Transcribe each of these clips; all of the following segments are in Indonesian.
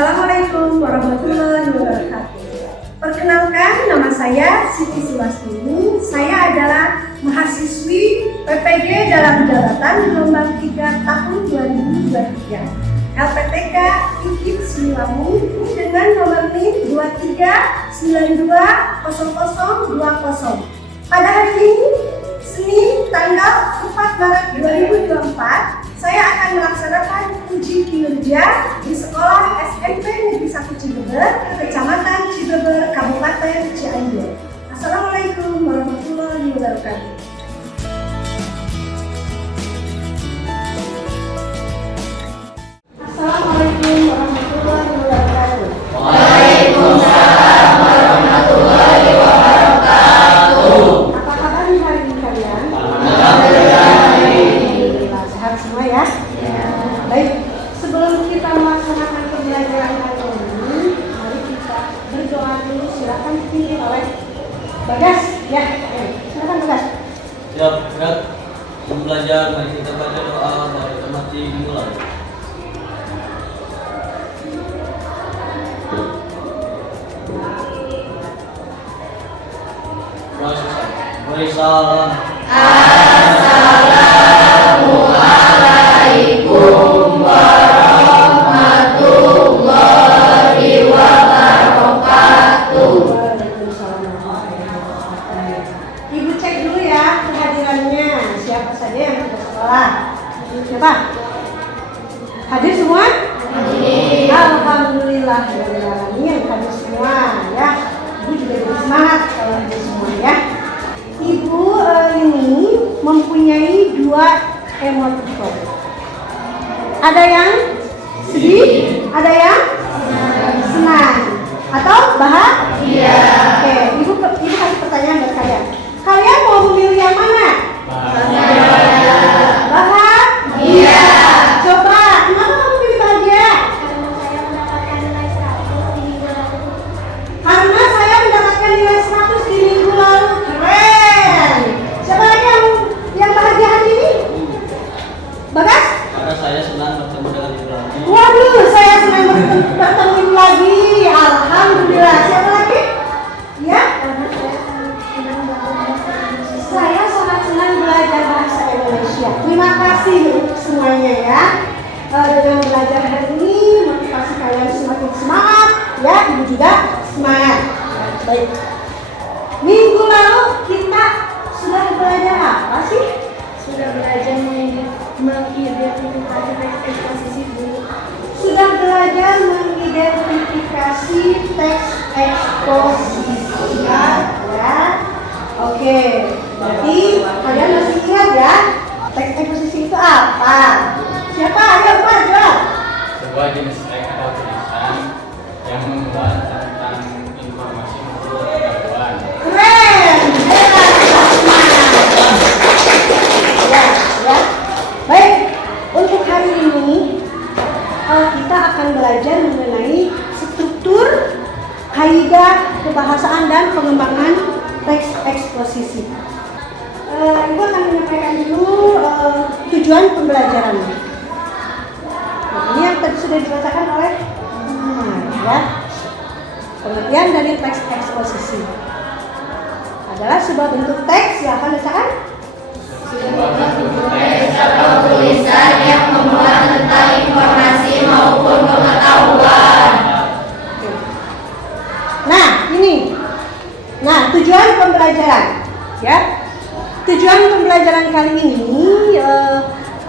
Assalamualaikum warahmatullahi wabarakatuh. Perkenalkan, nama saya Siti Sulasmini. Saya adalah mahasiswi PPG dalam jabatan gelombang 3 tahun 2023. LPTK IKIP Siliwangi dengan nomor NIM 23920020. Pada hari ini, Senin tanggal 4 Maret 2024, saya akan melaksanakan uji kinerja di sekolah SMP Negeri 1 Cibeber, Kecamatan Cibeber, Kabupaten Cianjur. Assalamualaikum warahmatullahi wabarakatuh. Assalamualaikum warahmatullahi wabarakatuh. Waalaikumsalam warahmatullahi wabarakatuh. Apa kabar hari ini kalian? Alhamdulillah. Sehat semua ya? Baik, sebelum kita melaksanakan pembelajaran kali ini, mari kita berdoa dulu. Silakan dipimpin oleh Bagas. Ya, silakan Bagas. Siap, siap. Sebelum belajar, mari kita baca doa dari temati dimulai. Waalaikumsalam. Assalamualaikum warahmatullahi wabarakatuh. Ibu cek dulu ya kehadirannya. Siapa saja yang sudah sekolah? Siapa? Hadir semua? Hadir. Alhamdulillah yang hadir semua ya. Ibu juga jadi semangat kalau hadir semua ya. Ibu ini mempunyai 2 emoticon. Ada yang sedih, ada yang senang, atau bahagia. Oke, ibu kasih pertanyaan buat kalian. Kalian mau memilih yang mana? Bahagia. Coba, kenapa kamu pilih bahagia? Karena saya mendapatkan nilai 100 di minggu lalu. Keren. Siapa lagi yang bahagia hari ini? Bagas? Karena saya senang bertemu dengan ibu lagi. Waduh, saya senang bertemu ibu lagi. Alhamdulillah. Siapa lagi? Ya? Saya sangat senang belajar bahasa Indonesia. Terima kasih untuk semuanya ya. Dengan belajar hari ini, motivasi kalian semakin semangat. Ya, ibu juga semangat. Baik. Minggu lalu kita sudah belajar apa sih? Sudah belajar mengidentifikasi teks eksposisi dulu. Sudah belajar mengidentifikasi teks eksposisi ya. Oke, berarti kalian masih ingat ya teks eksposisi itu apa? Siapa? Ayo Pak, jawab. Sebuah jenis teks atau tulisan yang membuat tentang informasi maupun pengetahuan. Keren, hebat, ya. Baik, untuk hari ini kita akan belajar mengenai struktur, kaidah kebahasaan dan pengembangan teks eksposisi. Ibu akan menyampaikan dulu tujuan pembelajarannya. Nah, ini yang tadi sudah dibacakan oleh ya. Pengertian dari teks eksposisi adalah sebuah bentuk teks yang akan dibacakan. Sebuah bentuk teks atau tulisan yang memuat tentang informasi maupun pengetahuan. Nah, ini. Nah, tujuan pembelajaran ya. Tujuan pembelajaran kali ini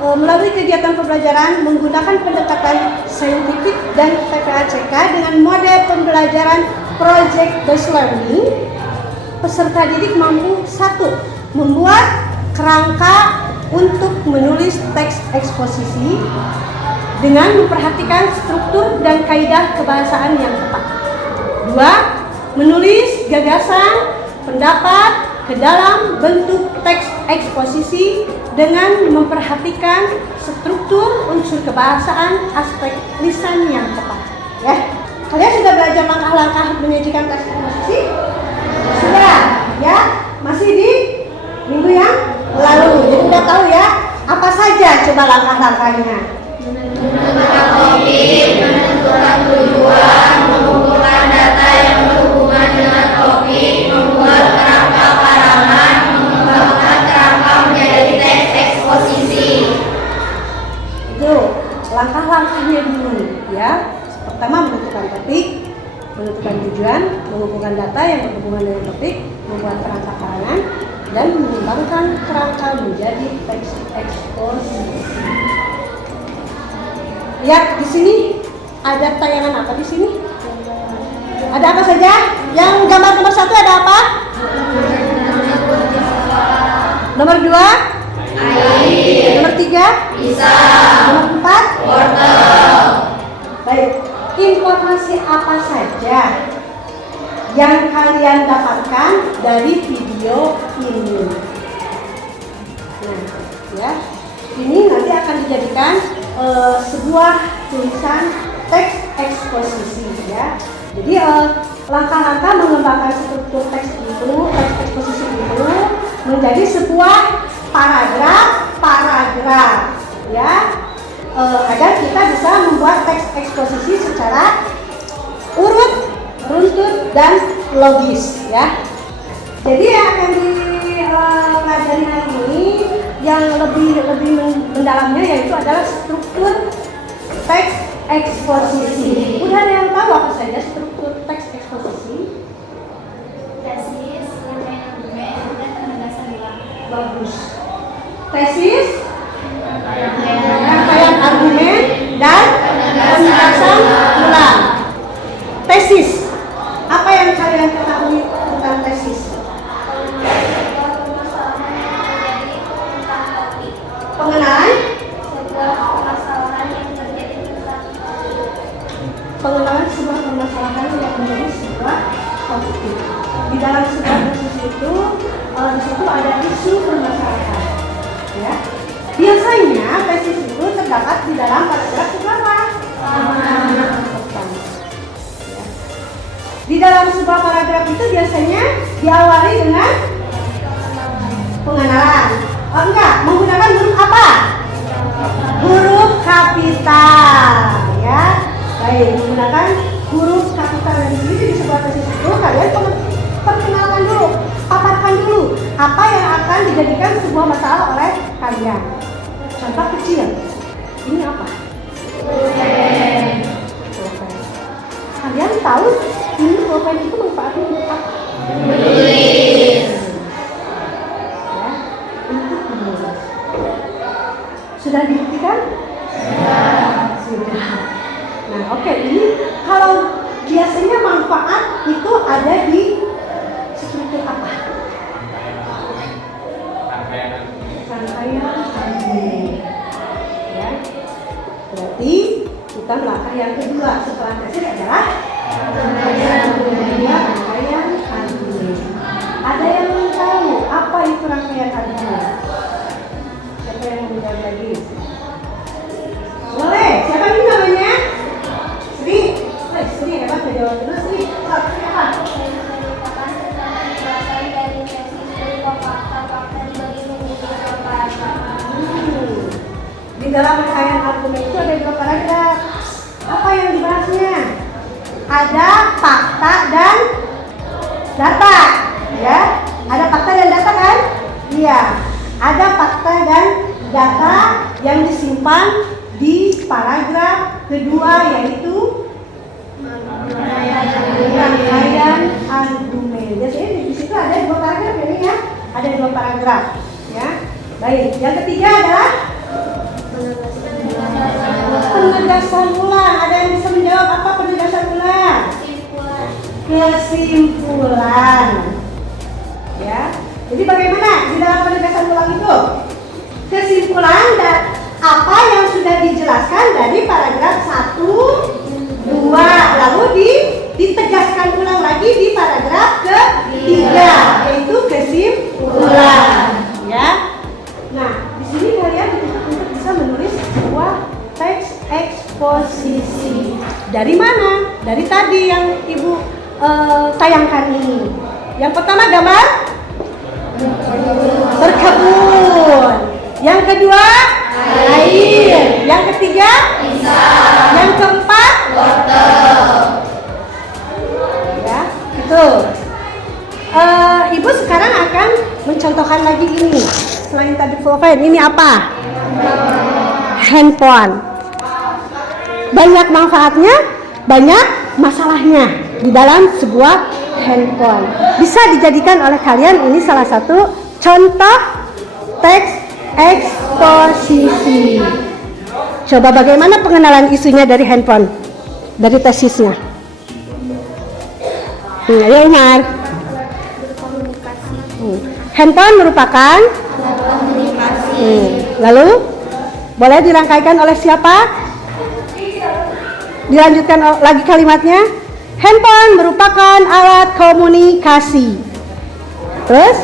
melalui kegiatan pembelajaran menggunakan pendekatan saintifik dan PPACK dengan mode pembelajaran project based learning. Peserta didik mampu 1. Membuat kerangka untuk menulis teks eksposisi dengan memperhatikan struktur dan kaidah kebahasaan yang tepat. 2. Menulis gagasan, pendapat ke dalam bentuk teks eksposisi dengan memperhatikan struktur unsur kebahasaan aspek lisan yang tepat. Ya, kalian sudah belajar langkah-langkah menyajikan teks eksposisi? Sudah, ya? Masih di minggu yang lalu. Jadi udah tahu ya apa saja coba langkah-langkahnya. Menentukan topik, menentukan tujuan. langkah-langkahnya dulu ya. Pertama menentukan topik, menentukan tujuan, mengumpulkan data yang berhubungan dengan topik, membuat kerangka karangan, dan mengembangkan kerangka menjadi teks eksposisi. Lihat di sini ada tayangan apa di sini? Ada apa saja? Yang gambar nomor 1 ada apa? Nomor 2? Air. Nomor 3? Pisau. Nomor 4? Wortel. Baik, informasi apa saja yang kalian dapatkan dari video ini? Nah, ya, ini nanti akan dijadikan sebuah tulisan teks eksposisi ya. Jadi langkah-langkah mengembangkan struktur teks itu, teks eksposisi itu menjadi sebuah paragraf ya, agar kita bisa membuat teks eksposisi secara urut, runtut, dan logis ya. Jadi yang akan dipelajari hari ini yang lebih mendalamnya yaitu adalah struktur teks eksposisi. Udah ada yang tahu apa saja struktur teks eksposisi? Tesis, rangkaian argumen, dan penegasan ulang. Bagus. Tesis, rangkaian argumen, dan penegasan ulang. Tesis. Apa yang kalian ketahui tentang tesis? Pengenalan? Pengenalan sebuah permasalahan yang menjadi sebuah topik. Di dalam sebuah tesis itu, di situ ada isu permasalahan. Ya. Biasanya tesis itu terdapat di dalam paragraf berapa? Ya. Di dalam sebuah paragraf itu biasanya diawali dengan pengenalan. Oh enggak, menggunakan huruf apa? Huruf kapital, ya. Baik, menggunakan huruf kapital dan di sebuah tesis itu kalian perkenalkan dulu, paparkan dulu apa yang akan dijadikan sebuah masalah oleh kalian. Contoh kecil, ini apa? Pulpen. Kalian tahu ini pulpen itu manfaatnya untuk apa? Menulis. Ya, untuk menulis. Sudah dibuktikan? Sudah. Nah, oke, ini kalau biasanya manfaat itu ada di struktur apa? Rangkaian argumen. Ya. Berarti kita melangkah yang kedua setelah tesis adalah rangkaian argumen. Ada yang mau tahu apa itu rangkaian argumen? Siapa yang mau menjawab lagi? Boleh. Siapa ini namanya? Sri. Sri hebat ya, jawab dulu Sri. Siapa? Di dalam rangkaian argumen itu ada 2 paragraf. Apa yang dibahasnya? Ada fakta dan data, ya. Ada fakta dan data kan? Iya. Ada fakta dan data yang disimpan di paragraf kedua yaitu rangkaian argumen. Biasanya di situ ada 2 paragraf ini ya. Ada 2 paragraf, ya. Baik. Yang ketiga adalah penegasan ulang. Ada yang bisa menjawab apa penegasan ulang? Kesimpulan. Ya. Jadi bagaimana di dalam penegasan ulang itu? Kesimpulan dan apa yang sudah dijelaskan dari paragraf 1, 2, lalu ditegaskan ulang lagi di paragraf ketiga, yaitu kesimpulan. Ya. Nah, di sini kalian untuk bisa menulis sebuah teks eksposisi. Dari mana? Dari tadi yang Ibu tayangkan ini. Yang pertama gambar berkebun. Yang kedua air. Yang ketiga pisau. Yang keempat wortel. Ya, itu. Ibu sekarang akan mencontohkan lagi ini. Selain tadi pulpen, ini apa? Handphone. banyak manfaatnya, banyak masalahnya di dalam sebuah handphone. Bisa dijadikan oleh kalian ini salah satu contoh teks eksposisi. Coba bagaimana pengenalan isunya dari handphone, dari tesisnya. Ayo Umar. Handphone merupakan lalu boleh dirangkaikan oleh siapa? Dilanjutkan lagi kalimatnya. Handphone merupakan alat komunikasi. Terus?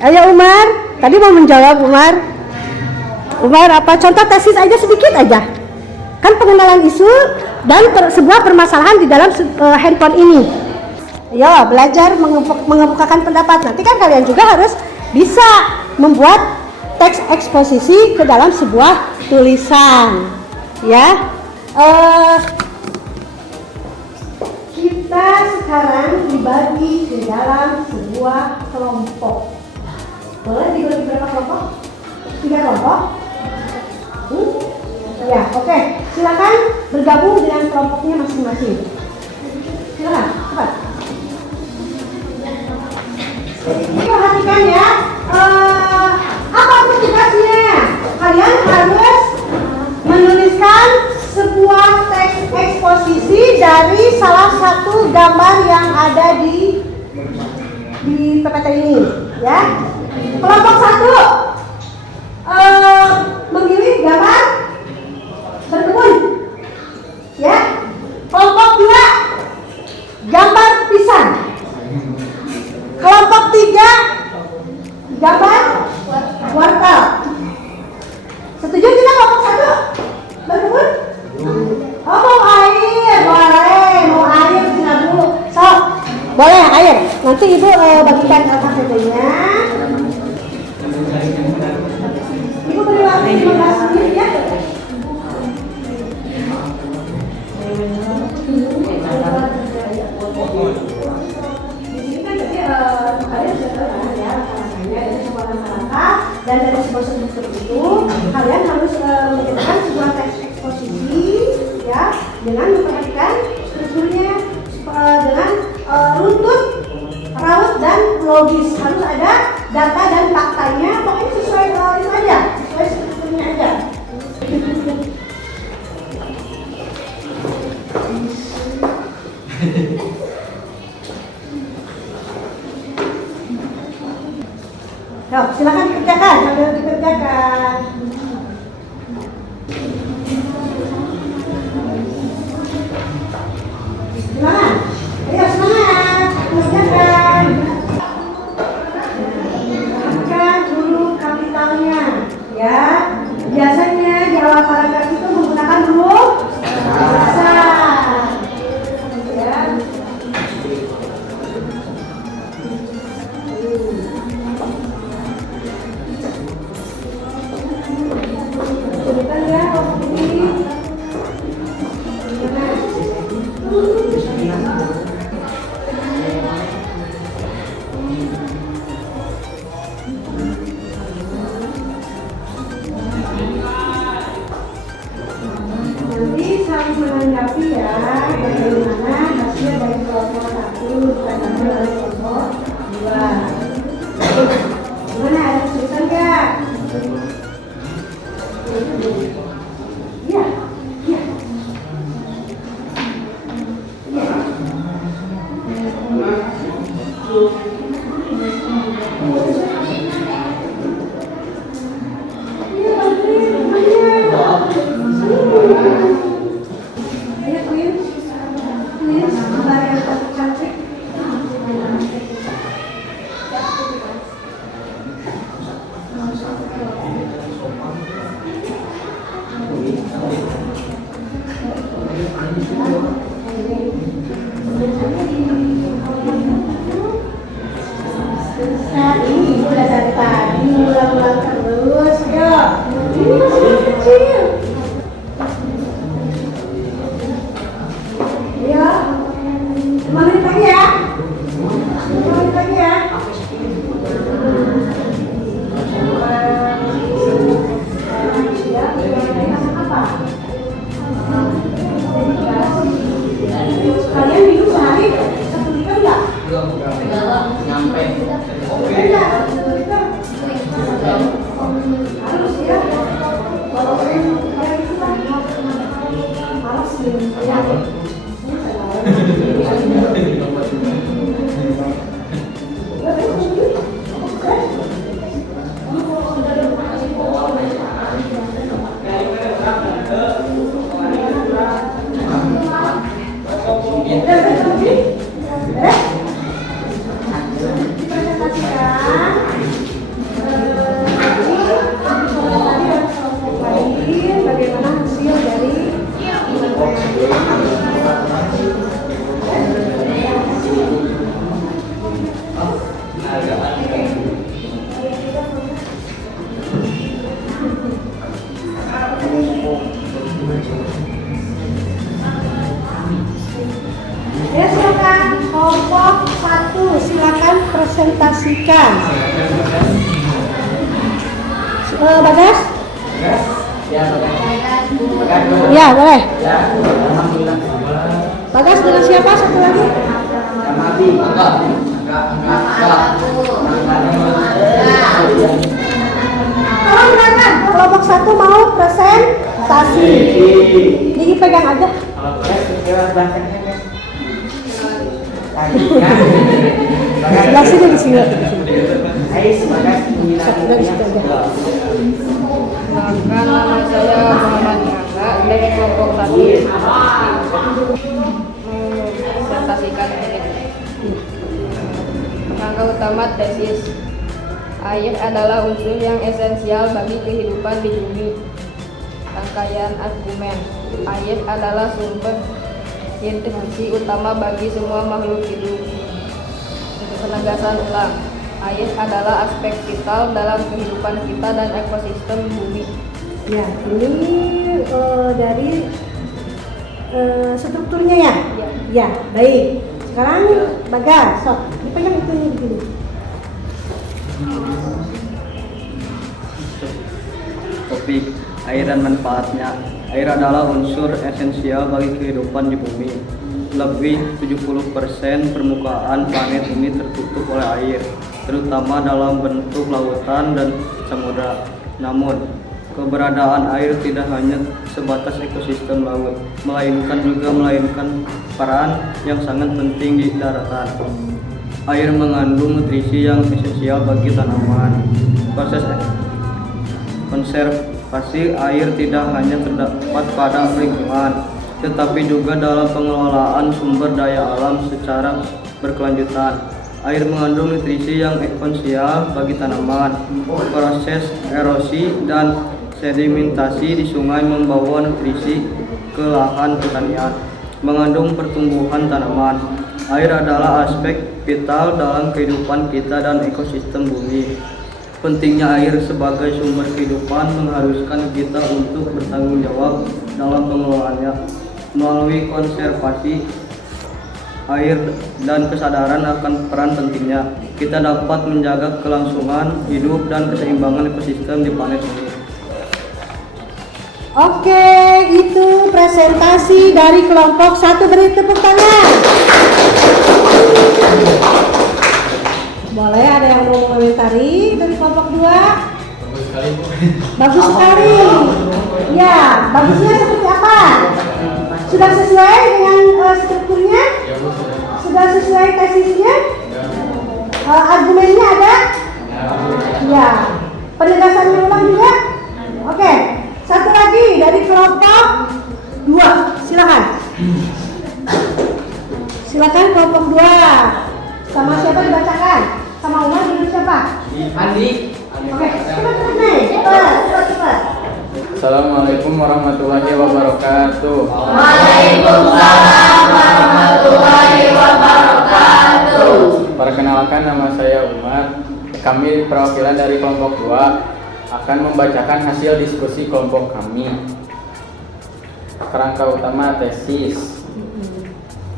Ayo Umar. Tadi mau menjawab Umar. Umar apa? Contoh tesis aja sedikit aja. Kan pengenalan isu dan sebuah permasalahan di dalam handphone ini. Yo, belajar mengemukakan pendapat. Nanti kan kalian juga harus bisa membuat teks eksposisi ke dalam sebuah tulisan. Ya. Kita sekarang dibagi ke dalam sebuah kelompok. Boleh dibagi berapa kelompok? 3 kelompok? Ya, oke. Silakan bergabung dengan kelompoknya masing-masing. Silakan, cepat. Perhatikan ya. Apa tugasnya? Kalian harus menuliskan sebuah teks eksposisi dari salah satu gambar yang ada di PPT ini, ya. Kelompok 1 memilih gambar berkebun, ya. Kelompok 2 gambar pisang. Kelompok 3 gambar wortel. Setuju tidak kelompok 1 berkebun? Oh, mau air, boleh. Mau air sini dulu. Sok, boleh air. Nanti ibu bagikan KTP-nya. Ibu beri waktu 15 menit ya. Dan dari sebuah struktur itu kalian harus menjadikan sebuah teks eksposisi, ya, dengan memperhatikan strukturnya dengan runtut, raut dan logis. Harus ada data dan faktanya. Pokoknya sesuai itu aja, sesuai strukturnya aja. Yuk, silakan dikerjakan sambil dikerjakan. Silakan. Ayo semangat, kerjakan. Perhatikan dulu kapitalnya, ya. Biasanya di awal paragraf itu menggunakan huruf besar. Ya. Nanti saling menanggapi ya, bagaimana hasil dari kelompok 1 ditanggapi oleh kelompok 2. Gimana, ada kesulitan nggak? Iya, iya. Ini udah dari tadi ulang-ulang terus, yuk. Ini masih kecil. Ya, 5 menit lagi ya. 5 menit lagi ya. Ya, Kalian minum sehari 1 liter enggak? Nyampe. Enggak, 1 liter. Harus ya. Kalau kayak gitu kan harus minum ya. Bagaimana hasil dari ya, silakan kelompok 1, silakan presentasikan. Bagas? Ya, boleh. Bagas dengan siapa satu lagi? Tolong silakan, kelompok 1 mau presentasi. Jadi pegang aja. Sebelah sini di sini. Dari situ aja. Perkenalkan, nama saya Muhammad Angga dari kelompok 1. Presentasikan ini. Rangka utama tesis. Air adalah unsur yang esensial bagi kehidupan di bumi. Rangkaian argumen. Air adalah sumber nutrisi utama bagi semua makhluk hidup. Penegasan ulang. Air adalah aspek vital dalam kehidupan kita dan ekosistem bumi. Ya, ini dari strukturnya ya? Ya. Ya, baik. Sekarang Bagas, sok dipegang itu nih begini. Topik air dan manfaatnya. Air adalah unsur esensial bagi kehidupan di bumi. Lebih 70% permukaan planet ini tertutup oleh air, terutama dalam bentuk lautan dan samudra. Namun, keberadaan air tidak hanya sebatas ekosistem laut, melainkan peran yang sangat penting di daratan. Air mengandung nutrisi yang esensial bagi tanaman. Proses konservasi air tidak hanya terdapat pada lingkungan, tetapi juga dalam pengelolaan sumber daya alam secara berkelanjutan. Air mengandung nutrisi yang esensial bagi tanaman. Proses erosi dan sedimentasi di sungai membawa nutrisi ke lahan pertanian, mengandung pertumbuhan tanaman. Air adalah aspek vital dalam kehidupan kita dan ekosistem bumi. Pentingnya air sebagai sumber kehidupan mengharuskan kita untuk bertanggung jawab dalam pengelolaannya. Melalui konservasi air dan kesadaran akan peran pentingnya, kita dapat menjaga kelangsungan hidup dan keseimbangan ekosistem di planet ini. Oke, itu presentasi dari kelompok 1. Beri tepuk tangan. Boleh, ada yang mau mengomentari dari kelompok 2? Bagus sekali, Bu. Bagus sekali. Ya, bagusnya seperti apa? Sudah sesuai dengan strukturnya? Ya, Bu, sudah. Sudah sesuai tesisnya? Ya. Argumennya ada? Ya, Bu. Ya. Penegasannya ulang juga? Oke. Satu lagi dari kelompok 2. Silakan. Silakan kelompok 2. Sama siapa dibacakan? Sama Umar dulu siapa? Andi. Oke. Cepat nih. Cepat. Assalamualaikum warahmatullahi wabarakatuh. Waalaikumsalam warahmatullahi wabarakatuh. Perkenalkan, nama saya Umar. Kami perwakilan dari kelompok 2 akan membacakan hasil diskusi kelompok kami. Kerangka utama tesis.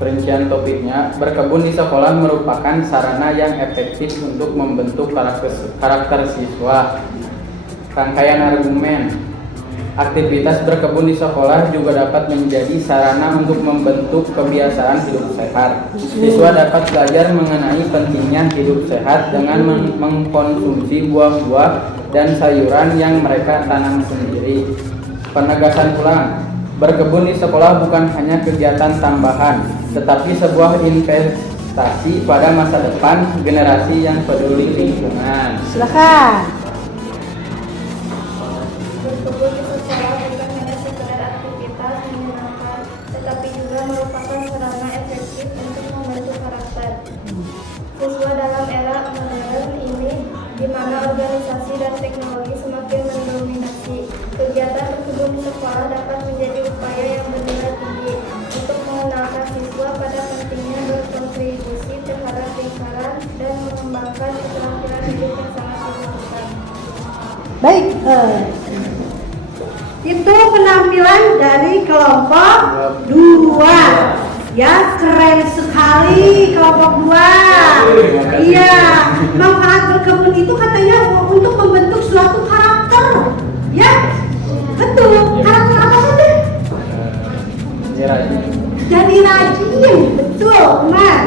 Perincian topiknya, berkebun di sekolah merupakan sarana yang efektif untuk membentuk karakter siswa. Rangkaian argumen. Aktivitas berkebun di sekolah juga dapat menjadi sarana untuk membentuk kebiasaan hidup sehat. Siswa dapat belajar mengenai pentingnya hidup sehat dengan mengkonsumsi buah-buah dan sayuran yang mereka tanam sendiri. Penegasan ulang, berkebun di sekolah bukan hanya kegiatan tambahan, tetapi sebuah investasi pada masa depan generasi yang peduli lingkungan. Silakan. Berkebun di sekolah bukan hanya sekedar aktivitas menyenangkan, tetapi juga merupakan sarana efektif untuk membentuk karakter. Siswa dalam era modern ini, di mana organisasi dan teknologi semakin mendominasi, kegiatan berkebun di sekolah dapat menjadi upaya yang bernilai tinggi untuk mengenalkan siswa pada pentingnya berkontribusi terhadap lingkungan dan mengembangkan keterampilan hidup yang sangat dibutuhkan. Baik, itu penampilan dari kelompok 2. Ya, keren sekali kelompok 2. Iya, manfaat berkebun itu katanya untuk membentuk suatu karakter. Ya, betul. Karakter apa saja? Jadi rajin, betul, teman.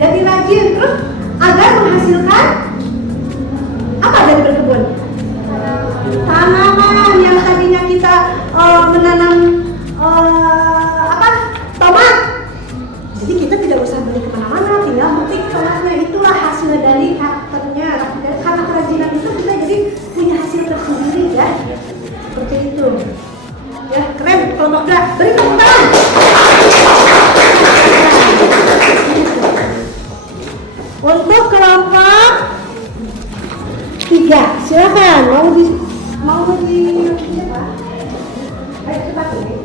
Jadi rajin, terus agar menghasilkan apa dari berkebun? Tanaman yang tadinya kita menanam tomat. Jadi kita tidak usah beli kemana-mana, tinggal metik tomatnya. Itulah hasil dari karakternya. Karena kerajinan itu kita jadi punya hasil tersendiri ya. Seperti itu. Ya, keren kelompok 2. Beri tepuk tangan. Untuk kelompok 3, silakan. Mau di apa? Ayo cepat ini.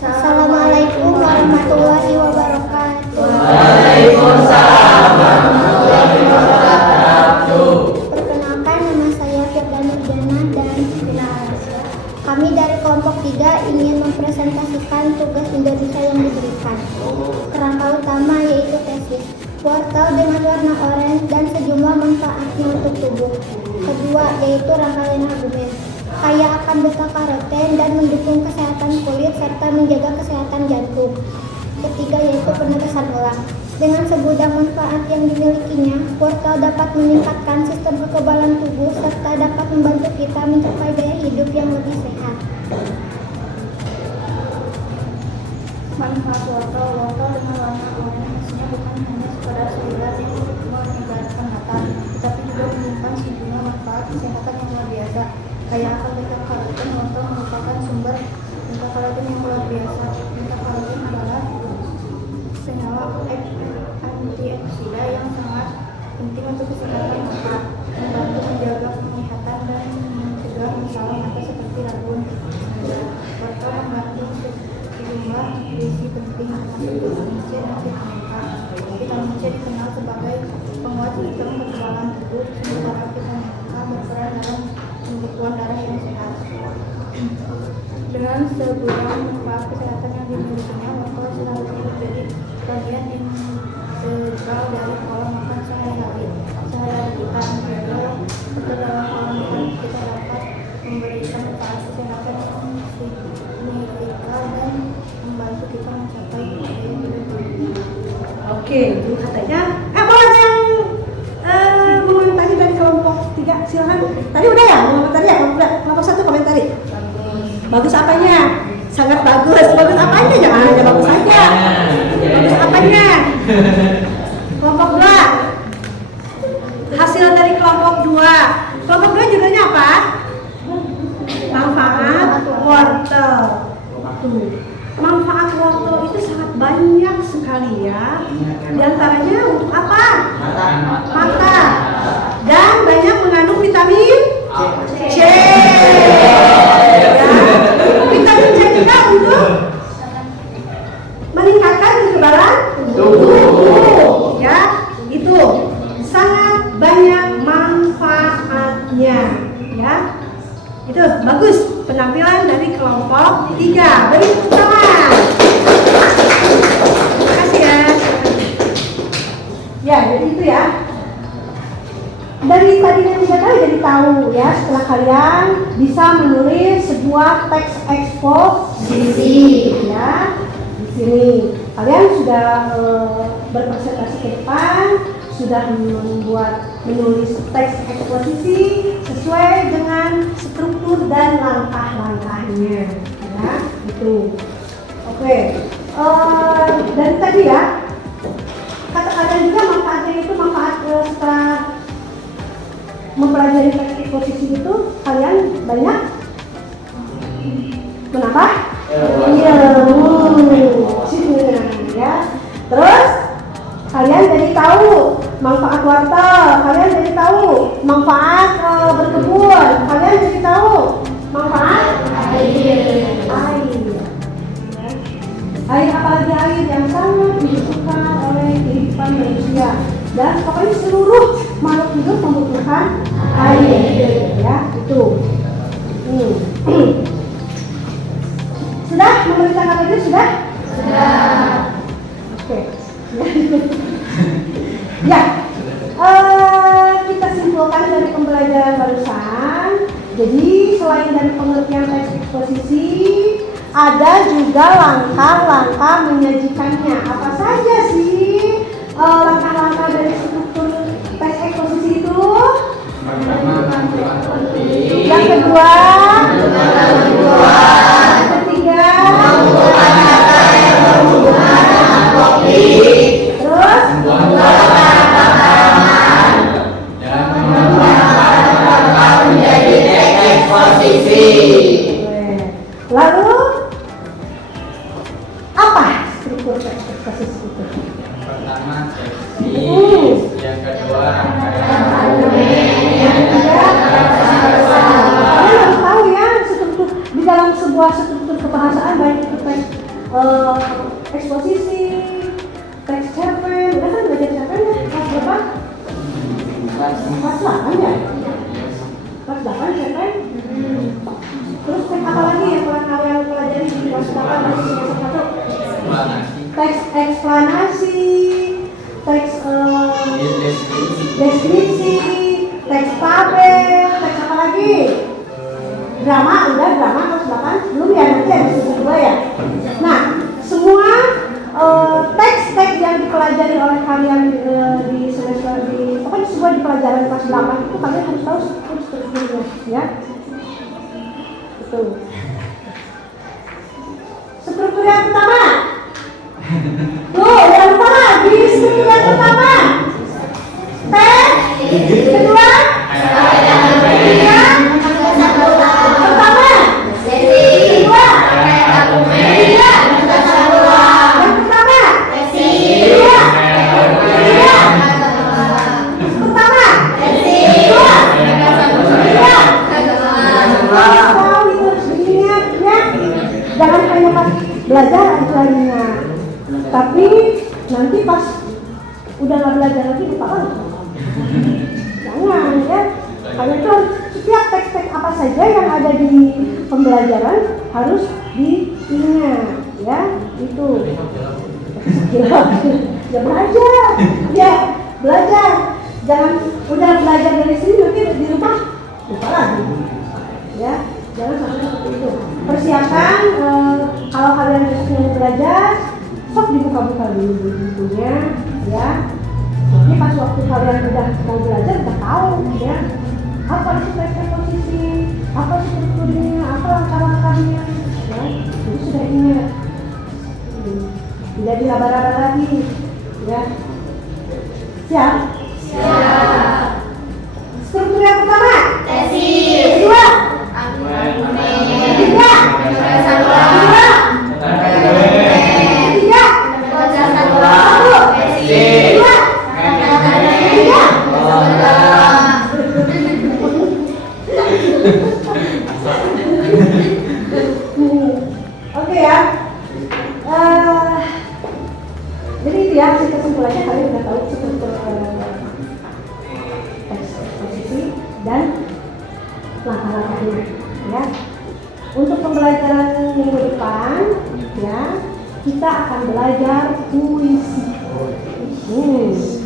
Assalamualaikum warahmatullahi wabarakatuh. Waalaikumsalam warahmatullahi wabarakatuh. Perkenalkan, nama saya Firdani Dana dan Vina Arasya. Kami dari kelompok 3 ingin mempresentasikan tugas Indonesia yang diberikan. Kerangka utama yaitu tesis, wortel dengan warna oranye dan sejumlah manfaatnya untuk tubuh. Kedua yaitu rangkaian argumen, kaya akan beta-karoten dan mendukung kesehatan kulit serta menjaga kesehatan jantung. Ketiga yaitu penegasan ulang. Dengan segudang manfaat yang dimilikinya, wortel dapat meningkatkan sistem kekebalan tubuh serta dapat membantu kita mencapai gaya hidup yang lebih sehat. Manfaat wortel dengan warna oranye maksudnya bukan hanya sekadar sayuran yang menyegarkan mata, tetapi juga menyimpan sejumlah manfaat kesehatan yang luar biasa. Kaya akan beta-karoten, wortel merupakan sumber beta-karoten yang luar biasa. Beta-karoten adalah senyawa antioksida yang sangat penting untuk kesehatan mata, membantu menjaga penglihatan dan mencegah masalah mata seperti rabun. Wortel mengandung sejumlah gizi penting termasuk vitamin C dan vitamin K. Vitamin C dikenal sebagai penguat sistem kekebalan tubuh, sementara vitamin K berperan dalam pembekuan darah yang sehat. Dengan segudang manfaat kesehatan yang dimilikinya, wortel seharusnya menjadi bagian integral dari pola makan sehari-hari kita. Menjaga dalam pola makan kita dapat memberikan manfaat kesehatan yang signifikan dan membantu kita mencapai gaya hidup. Oke, itu katanya. Boleh yang mengomentari dari kelompok 3, silakan. Tadi udah ya, mengomentari ya, kelompok 1 komentari. Bagus apanya? Sangat bagus. Bagus apanya? Jangan hanya bagus saja. Bagus apanya? Kelompok 2. Hasil dari kelompok 2. Kelompok 2 judulnya apa? Manfaat wortel. Tuh. Manfaat wortel itu sangat banyak sekali ya. Di antaranya untuk apa? Mata. Dan banyak mengandung vitamin C. Ya. Vitamin C juga untuk meningkatkan kekebalan tubuh. Ya, itu sangat banyak manfaatnya. Ya, itu bagus penampilan dari kelompok kelompok 3. Beri tepuk tangan. Terima kasih ya. Ya, jadi itu ya. Dari tadi yang kita tahu jadi tahu ya, setelah kalian bisa menulis sebuah teks eksposisi ya. Di sini kalian sudah berpresentasi ke depan, sudah menulis teks eksposisi sesuai dengan struktur dan langkah-langkahnya ya, itu. Oke. Dan tadi ya, kata kalian juga manfaatnya itu setelah mempelajari teks eksposisi itu kalian banyak kenapa? Iya, ya. Terus kalian jadi tahu manfaat wortel, kalian jadi tahu manfaat berkebun, kalian jadi tahu manfaat air apalagi air yang sangat dibutuhkan oleh kehidupan manusia, dan pokoknya seluruh makhluk hidup membutuhkan air ya, itu. Sudah memerintahkan aja sudah? Oke. Ya, kita simpulkan dari pembelajaran barusan. Jadi selain dari pengertian teks eksposisi, ada juga langkah-langkah menyajikannya. Apa saja sih langkah-langkah dari struktur teks eksposisi itu? Yang kedua, yang ketiga, terus menjadi teks eksposisi. Lalu apa struktur teks eksposisi itu? Yang pertama tesis, yang kedua kalian harus tahu ya, struktur di dalam sebuah struktur kebahasaan, baik itu teks eksposisi, teks cerpen. Udah kan belajar cerpen ya? Kelas berapa? Kelas 8 ya? Kelas 8 cerpen? Terus teks apa lagi yang kalian pelajari di kelas 8 dan semester 1? Teks eksplanasi, teks deskripsi, teks tabel, teks apa lagi? Drama, udah drama kelas 8? Belum ya, nanti ada semester 2 ya? Nah, semua teks-teks yang dipelajari oleh kalian di semester pokoknya semua di pelajaran kelas 8 itu kalian harus tahu strukturnya ya. Betul. Struktur yang pertama. Tuh, yang pertama di struktur yang pertama. Teks. Kedua. Ketiga. Pertama. Kedua. Ketiga. Yang pertama. Kedua. Ketiga. Pertama. Kedua. Ketiga. Tahu itu harus diingat ya. Jangan hanya pas belajar aja, tapi nanti pas udah nggak belajar lagi lupa lagi. Jangan ya. Karena itu setiap teks-teks apa saja yang ada di pembelajaran harus diingat ya, itu. Ya belajar, ya belajar. Jangan udah belajar dari sini nanti di rumah lupa lagi. Ya, jangan sampai seperti itu. Persiapkan kalau kalian besok mau belajar, sok dibuka-buka dulu bukunya, ya. Nanti pas waktu kalian udah mau belajar udah tahu, ya. Apa itu teks eksposisi, apa strukturnya, apa langkah-langkahnya, ya. Jadi sudah ingat. Tidak diraba-raba lagi, ya. Siap? Siap. Struktur yang pertama. Tesis. Kedua. Ketiga. Ketiga. Satu. Dua. Tiga. Oke ya. Jadi itu ya, kesimpulannya kalian udah tahu struktur teks eksposisi dan langkah-langkahnya ya. Untuk pembelajaran minggu depan ya kita akan belajar puisi.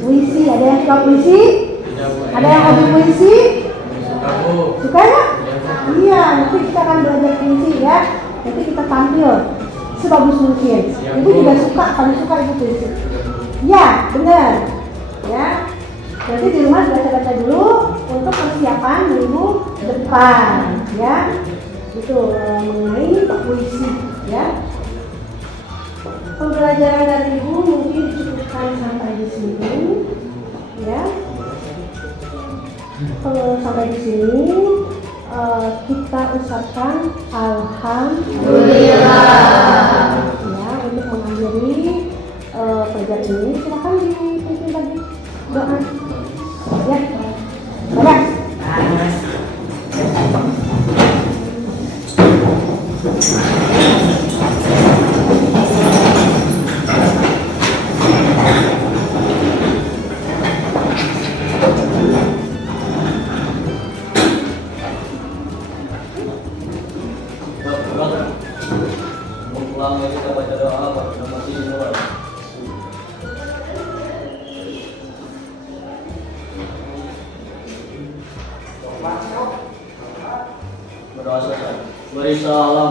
Puisi, ada yang suka puisi? Ada yang hobi puisi? Suka ya? Iya, nanti kita akan belajar puisi ya. Nanti kita tampil sebagus mungkin. Ibu juga suka, paling suka ibu puisi. Ya, benar. Ya. Nanti di rumah baca-baca dulu untuk persiapan minggu depan, ya. Itu mengenai puisi, ya. Pembelajaran dari ibu mungkin dicukupkan sampai di sini, ya. Kalau sampai di sini kita ucapkan alhamdulillah. Ya, untuk mengakhiri pelajaran ini silakan dipimpin lagi doa. Ya, baik. Pulang lagi kita baca doa buat nama Timur. Berdoa selesai. Beri salam.